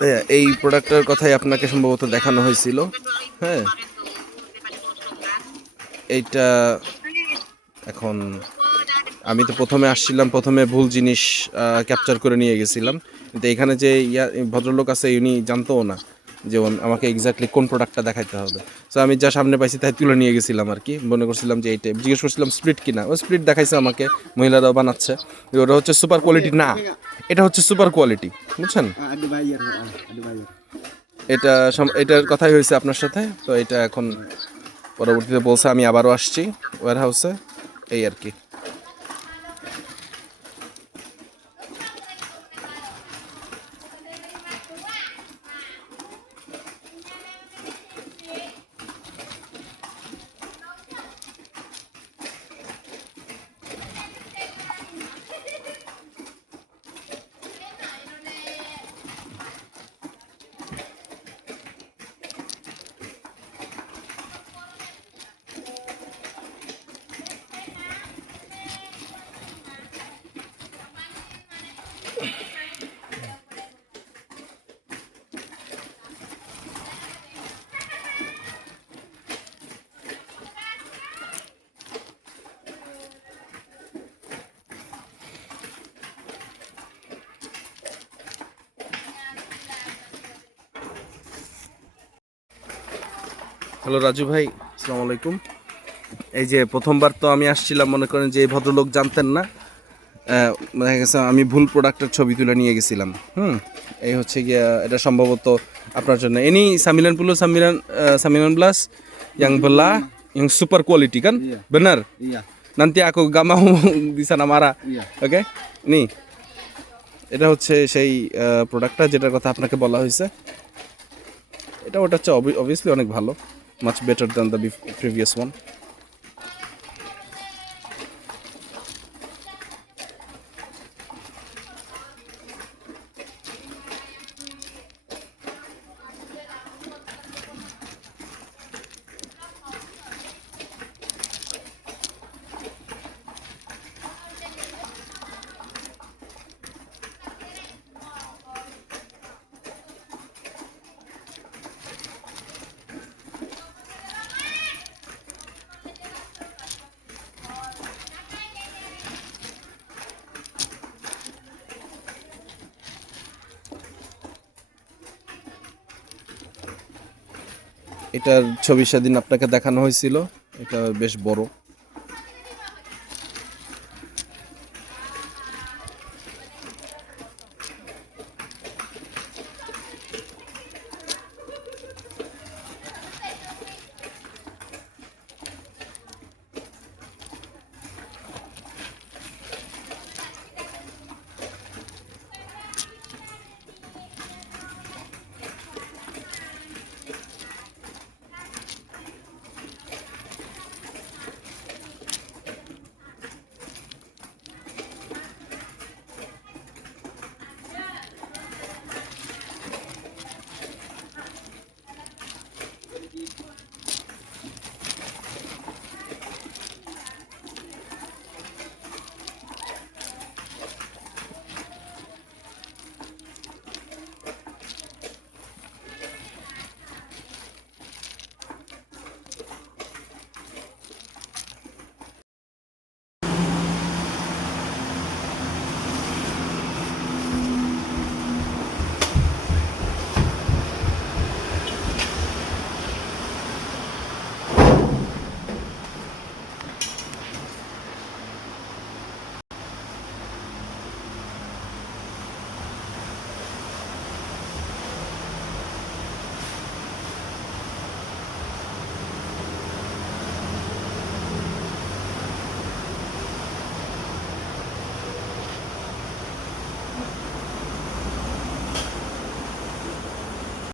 হ্যাঁ, এই প্রোডাক্টটার কথাই আপনাকে সম্ভবত দেখানো হয়েছিল। হ্যাঁ, এইটা এখন আমি তো প্রথমে আসছিলাম, প্রথমে ভুল জিনিস ক্যাপচার করে নিয়ে গেছিলাম। কিন্তু এখানে যে ভদ্রলোক আছে উনি জানতোও না যে আমাকে এক্স্যাক্টলি কোন প্রোডাক্টটা দেখাইতে হবে। সো আমি যা সামনে পাইছি তাই তুলে নিয়ে গেছিলাম আর কি। মনে করছিলাম যে এইটা, জিজ্ঞেস করছিলাম স্প্লিট কিনা, ও স্প্লিট দেখাইছে আমাকে, মহিলারাও বানাচ্ছে। ওটা হচ্ছে সুপার কোয়ালিটি না, এটা হচ্ছে সুপার কোয়ালিটি, বুঝছেন? এটা এটার কথাই হয়েছে আপনার সাথে। তো এটা এখন পরবর্তীতে বলছে আমি আবারও আসছি ওয়ার হাউসে, এই আর কি। হ্যালো রাজু ভাই, আসসালামু আলাইকুম। এই যে প্রথমবার তো আমি আসছিলাম, মনে করেন যে এই ভদ্রলোক জানতেন না, দেখা গেছে আমি ভুল প্রোডাক্টের ছবি তুলে নিয়ে গেছিলাম। এই হচ্ছে গিয়া, এটা সম্ভবত আপনার জন্য any সামিলান পুলো samilan belas yang belah yang super quality kan, benar? Nanti aku gak mau di sana marah, oke? নি এটা হচ্ছে সেই প্রোডাক্টটা যেটার কথা আপনাকে বলা হয়েছে। এটা ওটা হচ্ছে অবভিয়াসলি অনেক ভালো, much better than the previous one. এটার ছবি সেদিন আপনাকে দেখানো হয়েছিল, এটা বেশ বড়।